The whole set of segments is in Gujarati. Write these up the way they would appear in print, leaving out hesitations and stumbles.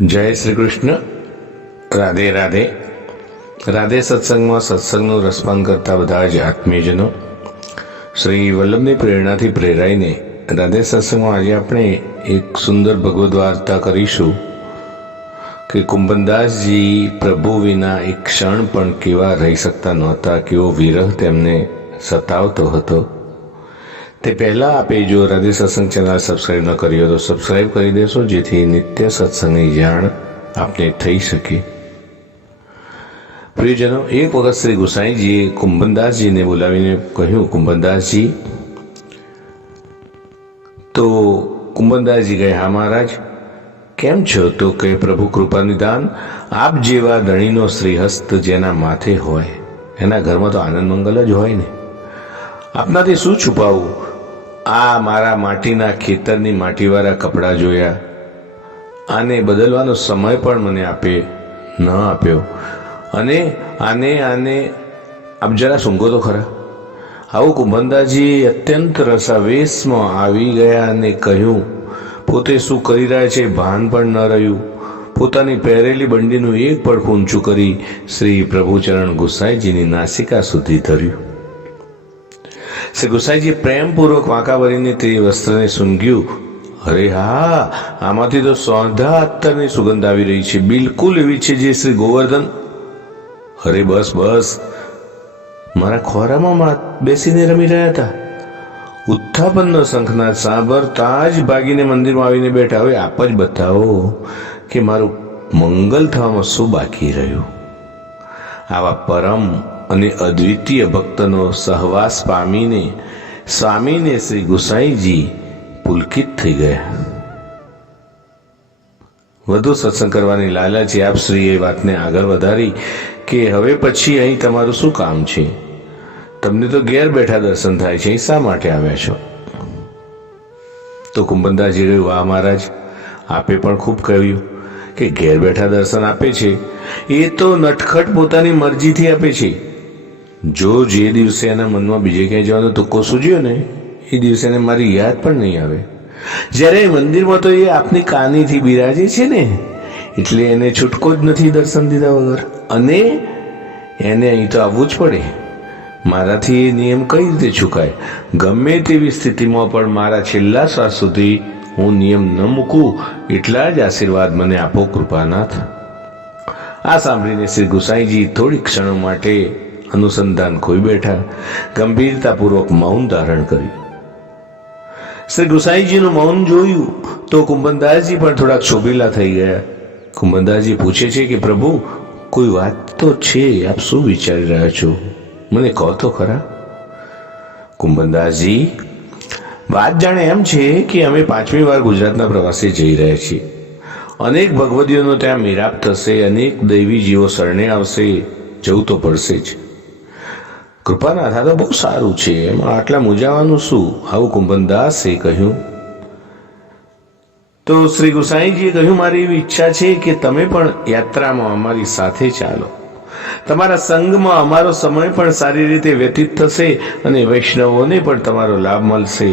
જય શ્રી કૃષ્ણ. રાધે રાધે. રાધે સત્સંગમાં સત્સંગનું રસપાન કરતા બધા જ આત્મીયજનો, શ્રી વલ્લભની પ્રેરણાથી પ્રેરાઈને રાધે સત્સંગમાં આજે આપણે એક સુંદર ભગવદ્ વાર્તા કરીશું કે કુંભનદાસજી પ્રભુ વિના એક ક્ષણ પણ કેવા રહી શકતા નહોતા, કેવો વિરહ તેમને સતાવતો હતો. તે પહેલાં આપે જો રાધે સત્સંગ ચેનલ સબસ્ક્રાઈબ ન કરી હોય તો સબસ્ક્રાઈબ કરી દેશો, જેથી નિત્ય સત્સંગની જાણ આપને થઈ શકે. પ્રિયજનો, એક વખત શ્રી ગુસાઈજીએ કુંભનદાસજીને બોલાવીને કહ્યું, કુંભનદાસજી. તો કુંભનદાસજી કહે, હા મહારાજ, કેમ છો? તો કહે, પ્રભુ કૃપા નિદાન, આપ જેવા ધણીનો શ્રીહસ્ત જેના માથે હોય એના ઘરમાં તો આનંદ મંગલ જ હોય ને. આપનાથી શું છુપાવું? આ મારા માટીના ખેતરની માટીવાળા કપડાં જોયા, આને બદલવાનો સમય પણ મને ન આપ્યો. અને આને આપ જરા સૂંઘો તો ખરા. આવું કુંભનદાસજી અત્યંત રસાવેશમાં આવી ગયા અને કહ્યું, પોતે શું કરી રહ્યા છે ભાન પણ ન રહ્યું. પોતાની પહેરેલી બંડીનું એક પડખું ઊંચું કરી શ્રી પ્રભુચરણ ગુસાઈજીની નાસિકા સુધી ધર્યું. શ્રી ગુસાઈજી પ્રેમપૂર્વક વાંકા વળીને તે વસ્ત્રને સૂંઘ્યું. અરે હા, આમાંથી તો સોંધા અત્તરની સુગંધ આવી રહી છે, બિલકુલ એવી છે જે શ્રી ગોવર્ધન. અરે બસ બસ, મારા ખોરામાં બેસીને રમી રહ્યા હતા. ઉત્થાપનનો શંખનાદ સાંભળતા જ ભાગીને મંદિરમાં આવીને બેઠા. હવે આપ જ બતાવો કે મારું મંગલ થવામાં શું બાકી રહ્યું. આવા પરમ અને અદ્વિતીય ભક્તનો સહવાસ પામીને સ્વામીને શ્રી ગુસાઈજી પુલકિત થઈ ગયા. વધુ સત્સંગ કરવાની લાલચે આપ શ્રીએ વાતને આગળ વધારી કે હવે પછી અહીં તમારું શું કામ છે? તમને તો ઘેર બેઠા દર્શન થાય છે, શા માટે આવ્યા છો? તો કુંભનદાસજી કહ્યું, વાહ મહારાજ, આપે પણ ખૂબ કહ્યું કે ઘેર બેઠા દર્શન આપે છે એ તો નટખટ પોતાની મરજીથી આપે છે. જો જે દિવસે એના મનમાં બીજે ક્યાંય જવાનો તુક્કો સૂજ્યો ને, એ દિવસે એને મારી યાદ પણ નહીં આવે. જ્યારે મંદિરમાં તો એ આપની કાનીથી બિરાજે છે ને, એટલે એને છૂટકો જ નથી દર્શન દીધા વગર. અને એને અહીં તો આવવું જ પડે. મારાથી એ નિયમ કઈ રીતે ચૂકાય? ગમે તેવી સ્થિતિમાં પણ મારા છેલ્લા શ્વાસ સુધી હું નિયમ ન મૂકું એટલા જ આશીર્વાદ મને આપો કૃપાનાથ. આ સાંભળીને શ્રી ગુસાઈજી થોડી ક્ષણો માટે અનુસંધાન ખોઈ બેઠા, ગંભીરતાપૂર્વક મૌન ધારણ કર્યું. શ્રી ગુસાઈજીનું મૌન જોયું તો કુંભનદાસજી પણ થોડા ક્ષોભેલા થઈ ગયા. કુંભનદાસજી પૂછે છે કે પ્રભુ, કોઈ વાત તો છે, આપ શું વિચારી રહ્યા છો? મને કહો તો ખરા. કુંભનદાસજી, વાત જાણે એમ છે કે અમે 5મી વાર ગુજરાતના પ્રવાસે જઈ રહ્યા છીએ. અનેક ભગવદીઓનો ત્યાં મિલાપ થશે, અનેક દૈવી જીવો શરણે આવશે, જવું તો પડશે જ. કૃપાનાથ, આ તો બહુ સારું છે, એમાં આટલા મૂંઝાવાનું શું? આવું કુંભનદાસે કહ્યું. તો શ્રી ગુસાઈજીએ કહ્યું, મારી એવી ઈચ્છા છે કે તમે પણ યાત્રામાં અમારી સાથે ચાલો. તમારા સંગમાં અમારો સમય પણ સારી રીતે વ્યતીત થશે અને વૈષ્ણવોને પણ તમારો લાભ મળશે.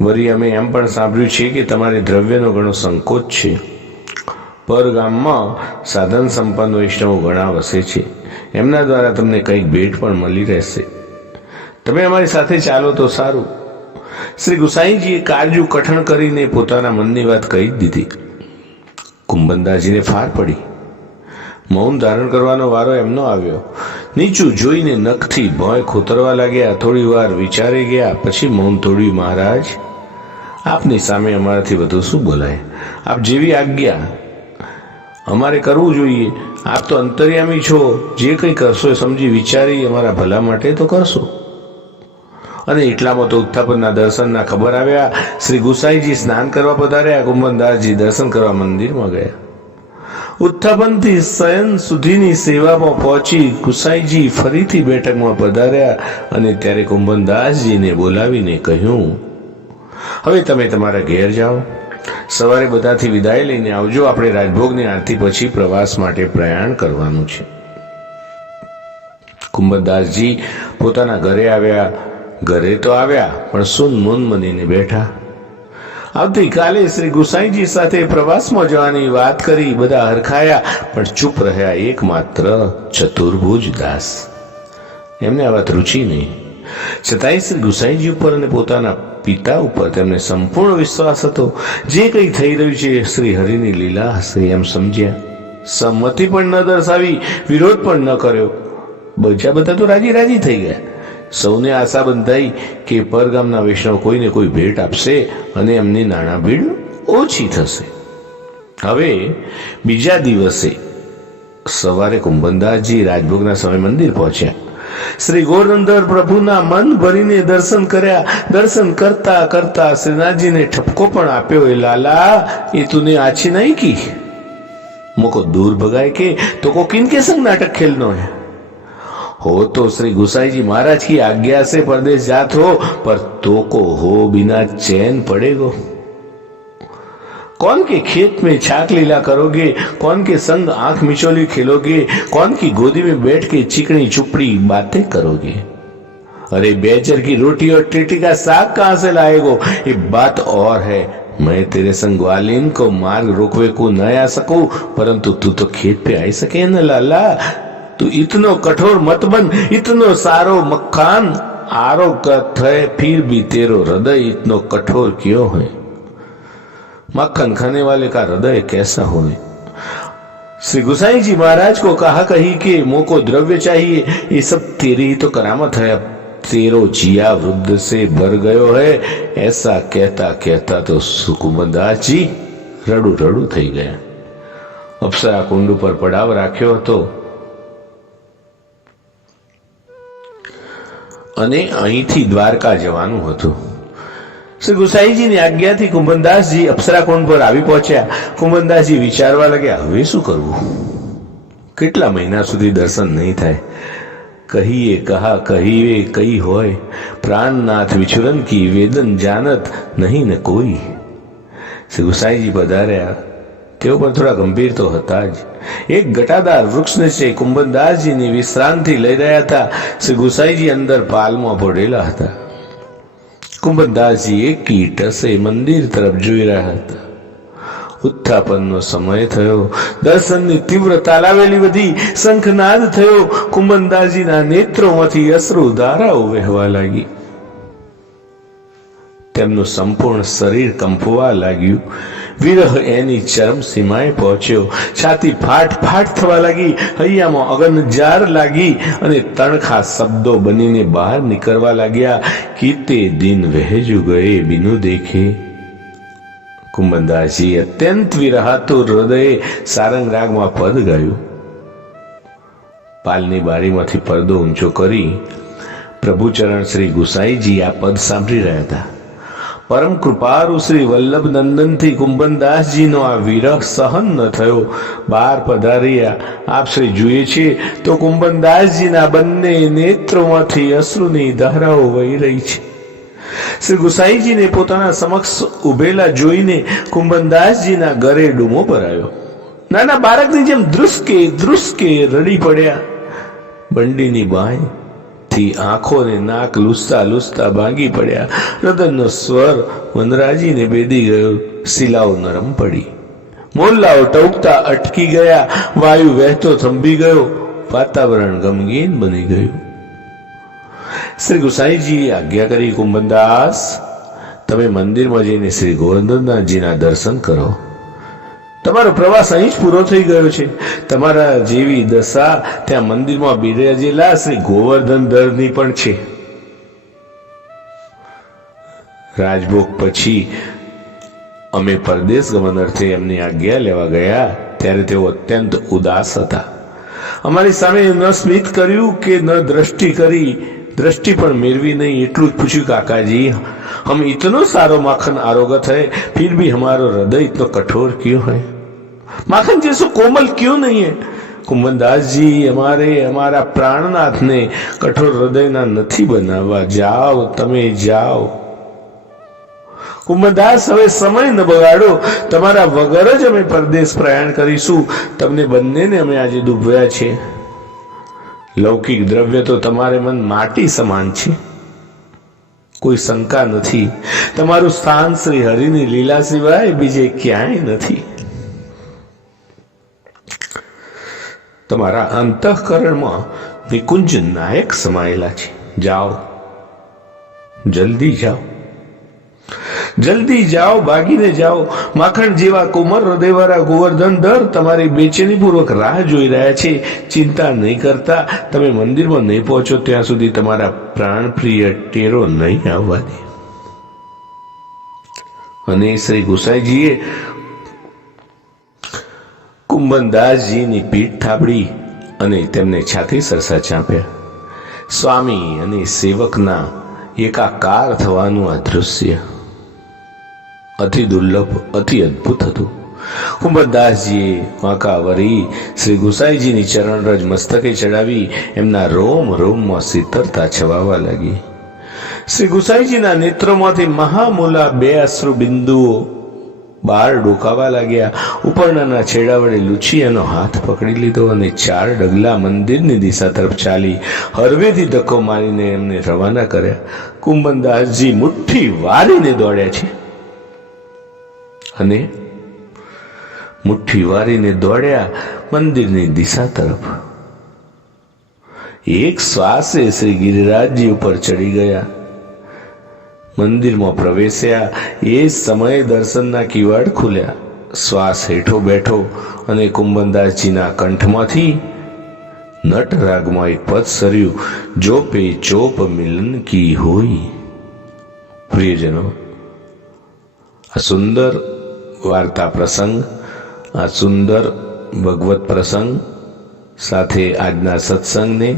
વળી અમે એમ પણ સાંભળ્યું છે કે તમારે દ્રવ્યનો ઘણો સંકોચ છે. પરગામમાં સાધન સંપન્ન વૈષ્ણવો ઘણા વસે છે, એમના દ્વારા તમને કંઈક ભેટ પણ મળી રહેશે. તમે અમારી સાથે ચાલો તો સારું. શ્રી ગુસાઈજીએ કાળજું કઠણ કરીને પોતાના મનની વાત કહી જ દીધી. કુંભનદાસજીને ફાર પડી. મૌન ધારણ કરવાનો વારો એમનો આવ્યો. નીચું જોઈને નખથી ભોંય ખોતરવા લાગ્યા. થોડી વાર વિચારી ગયા, પછી મૌન તોડ્યું. મહારાજ, આપની સામે અમારાથી વધુ શું બોલાય? આપ જેવી આજ્ઞા. અમારે કરવું જોઈએ. આપ તો અંતર્યામી છો, જે કંઈ કરશો એ સમજી વિચારી અમારા ભલા માટે તો કરશો. અને એટલામાં તો ઉત્થાપનના દર્શનના ખબર આવ્યા. શ્રી ગુસાઈજી સ્નાન કરવા પધાર્યા. કુંભનદાસજી દર્શન કરવા મંદિરમાં ગયા. ઉત્થાપનથી શયન સુધીની સેવામાં પહોંચી ગુસાઈજી ફરીથી બેઠકમાં પધાર્યા અને ત્યારે કુંભનદાસજીને બોલાવીને કહ્યું, હવે તમે તમારા ઘેર જાઓ. સવારે બધાથી વિદાય લઈને આવજો. આપણે રાજભોગની આરતી પછી પ્રવાસ માટે પ્રયાણ કરવાનું છે. કુંભનદાસજી પોતાના ઘરે આવ્યા. ઘરે તો આવ્યા પણ સૂન મૂન બનીને બેઠા. આવતીકાલે શ્રી ગુસાઈજી સાથે પ્રવાસમાં જવાની વાત કરી બધા હરખાયા, પણ ચૂપ રહ્યા એકમાત્ર ચતુર્ભુજ દાસ. એમને આ વાત રૂચી નહીં. છતાંય શ્રી ગુસાઈજી ઉપર અને પોતાના પિતા ઉપર તેમને સંપૂર્ણ વિશ્વાસ હતો. જે કંઈ થઈ રહ્યું છે શ્રી હરિની લીલા હશે એમ સમજ્યા. સંમતિ પણ ન દર્શાવી, વિરોધ પણ ન કર્યો. બધા તો રાજી રાજી થઈ ગયા. સૌને આશા બંધાઈ કે પરગામના વૈષ્ણવ કોઈને કોઈ ભેટ આપશે અને એમની નાણાં ભીડ ઓછી થશે. હવે બીજા દિવસે સવારે કુંભનદાસજી રાજભોગના સમય મંદિર પહોંચ્યા. શ્રી ગોરધનધર પ્રભુના મન ભરીને દર્શન કર્યા. દર્શન કરતા કરતા શ્રીનાથજીને ઠપકો પણ આપ્યો, એ લાલા એ તુને આછી નહીં કી, मुको दूर भगाए के तो को किनके संग नाटक खेलनो है? हो तो श्री गुसाई जी महाराज की आज्ञा से परदेश जात हो, पर तो को हो बिना चैन पड़ेगो। कौन के खेत में छाक लीला करोगे, कौन के संग आंख मिचोली खेलोगे, कौन की गोदी में बैठ के चिकनी चुपड़ी बातें करोगे? अरे बेचर की रोटी और टीटी का साग कहां से लाएगो? ये बात और है, मैं तेरे संग ग्वालिन को मार्ग रोकवे को न आ सकूं, परंतु तू तो खेत पे आई सके न लाला। तू इतनो कठोर मत बन, इतनो सारो मक्खान आरोगत है, फिर भी तेरो हृदय इतनो कठोर क्यों है? मक्खन खाने वाले का हृदय कैसा हो? श्री गुसाई जी महाराज को कहा कही कि मोको द्रव्य चाहिए, ये सब तेरी ही तो करामत है, अब तेरो जिया वृद्ध से भर गयो है। ऐसा कहता कहता तो कुंभनदास जी रडू रडू थई गया। अप्सरा कुंड पर पड़ाव राख्यो હતો અને અહીંથી દ્વારકા જવાનું હતું। શ્રી ગુસાઈજીની આજ્ઞાથી કુંભનદાસજી અપ્સરા કુંડ પર આવી પહોંચ્યા। કુંભનદાસજી વિચારવા લાગ્યા, હવે શું કરવું? કેટલા મહિના સુધી દર્શન નહીં થાય? कहिए कहा कहिए कई होय, प्राणनाथ विचुरन की वेदन जानत नहीं न कोई। श्री गुसाई जी पधार्या, तेओ पर थोड़ा गंभीर तो हता ज। एक घटादार वृक्ष नीचे कुंभनदास जी ने विश्रांति लई रह्या था। श्री गुसाई जी अंदर पालमा पड़ेला हता। कुंभनदास जी एक की टसे मंदिर तरफ जोई रह्या हता। उत्थापनનો સમય થયો। દર્શનની તીવ્ર તાલાવેલી વધી, શંખનાદ થયો। કુંભનદાસજીના નેત્રોમાંથી અશ્રુ ધારાઓ વહેવા લાગી। તેમનું સંપૂર્ણ શરીર કંપવા લાગ્યું। વિરહ એની ચરમ સીમાએ પહોંચ્યો। છાતી ફાટ ફાટ થવા લાગી, હૈયામાં અગન જાર લાગી અને તણખા શબ્દો બનીને બહાર નીકળવા लाग्યા। કીતે દિન વહેજુ ગયે બિનુ દેખે। कुंभनदास जी अत्यंत विरहातुर हृदय सारंग राग में पद गायु। पालनी बारी में पर्दो ऊंचो करी प्रभुचरण श्री गुसाई जी आ पद सांभળી રહ્યા था। परम कृपारु श्री वल्लभ नंदन थी कुंभनदास जी नो आ विरह सहन न थयो। बार पधारिया आप श्री जुए छे तो कुंभनदास जी ना बन्ने नेत्रोमांथी अश्रुनी धाराओ वही रही छे। श्री गुसाई जी ने पोताना समक्ष उभेला जोईने कुंभनदास जी ना घरे डूमो भरायो। नाना बाळकनी जेम द्रुसके द्रुसके रडी पड्या। बंडीनी बाई थी आंखों ने नाक लूसता लूसता भांगी पड्या। हृदयनो स्वर वनराजी ने बेदी गयो। शिलाओ नरम पड़ी, मोल्लाओ टौकता अटकी गया। वायु वहतो थंभी गयो। वातावरण गमगीन बनी गયું। श्री गुसाई जी आज्ञा करी, कुंभनदास तमे मंदिर में जईने श्री गोवर्धननाथजी ना दर्शन करो। तमारो प्रवास અહીં જ પૂરો થઈ ગયો છે। તમારા જેવી દશા ત્યાં મંદિરમાં બિરાજેલા શ્રી ગોવર્ધનધરની પણ છે। રાજભોગ પછી અમે પરદેશ ગમન અર્થે એમની આજ્ઞા લેવા ગયા ત્યારે તેઓ અત્યંત ઉદાસ હતા। અમારી સામે ન સ્મિત કર્યું કે ન દ્રષ્ટિ કરી, दृष्टि पर मेरवी नहीं, इतलू पूछू काका जी, हम इतनो सारो माखन आरोगत है, फिर भी हमारो हृदय इतना कठोर क्यों है? माखन जैसो कोमल क्यों नहीं है? कुंभनदास जी, हमारा प्राणनाथ ने कठोर हृदय ना नथी बनावा। जाओ, तमे जाओ। कुंभनदास हवे समय न बगाड़ो, तमारा वगर ज अमे परदेश प्रयाण करीशुं। तमने बंनेने अमे आजे डूबव्या छे। लौकिक द्रव्य तो तमारे मन माटी समान छे। કોઈ શંકા નથી. તમારું સ્થાન શ્રી હરિની લીલા સિવાય બીજે ક્યાંય નથી. તમારા અંતઃકરણમાં નિકુંજ નાયક સમાયેલા છે. જાઓ, જલ્દી જાઓ, જલ્દી જાઓ, ભાગીને જાઓ. માખણ જેવા કોમર હૃદયવાળા ગોવર્ધન દર તમારી બેચેનીપૂર્વક રાહ જોઈ રહ્યા છે. ચિંતા નહીં કરતા. તમે મંદિરમાં નહીં પહોંચો ત્યાં સુધી તમારા પ્રાણપ્રિય ટેરો નહીં આવવા દે. અને શ્રી ગુસાઈજીએ કુંભનદાસજીની પીઠ થાબડી અને તેમને છાતી સરસા ચાંપ્યા. સ્વામી અને સેવકના એકાકાર થવાનું આ દૃશ્ય અતિ દુર્લભ, અતિ અદ્ભુત હતું. કુંભનદાસજીએ વાંકા વરી શ્રી ગુસાઈજીની ચરણરજ મસ્તકે ચડાવી એમના રોમ રોમમાં શીતળતા છવાવા લાગી. શ્રી ગુસાઈજીના નેત્રોમાંથી મહામૂલા 2 અશ્રુ બિંદુઓ બહાર ડોકાવા લાગ્યા. ઉપરણાના છેડા વડે લુછિયાનો હાથ પકડી લીધો અને 4 ડગલા મંદિરની દિશા તરફ ચાલી હરવેથી ધક્કો મારીને એમને રવાના કર્યા. કુંભનદાસજી મુઠ્ઠી વારીને દોડ્યા છે અને મુઠ્ઠી વારીને દોડ્યા મંદિરની દિશા તરફ. એક શ્વાસે શ્રી ગિરિરાજજી ઉપર ચડી ગયા. મંદિરમાં પ્રવેશ્યા. એ સમયે દર્શનના કિવાડ ખુલ્યા. શ્વાસ હેઠો બેઠો અને કુંભનદાસજીના કંઠમાંથી નટરાગમાં એક પદ સર્યું, જો પે ચોપ મિલન કી હોય. પ્રિયજનો, આ સુંદર વાર્તા પ્રસંગ, આ સુંદર ભગવત પ્રસંગ સાથે આજના સત્સંગને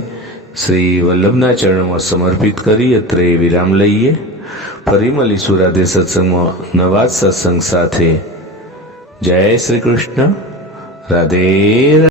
શ્રી વલ્લભના ચરણોમાં સમર્પિત કરી અત્રે વિરામ લઈએ. ફરી મળીશું રાધે સત્સંગમાં નવા સત્સંગ સાથે. જય શ્રી કૃષ્ણ. રાધે.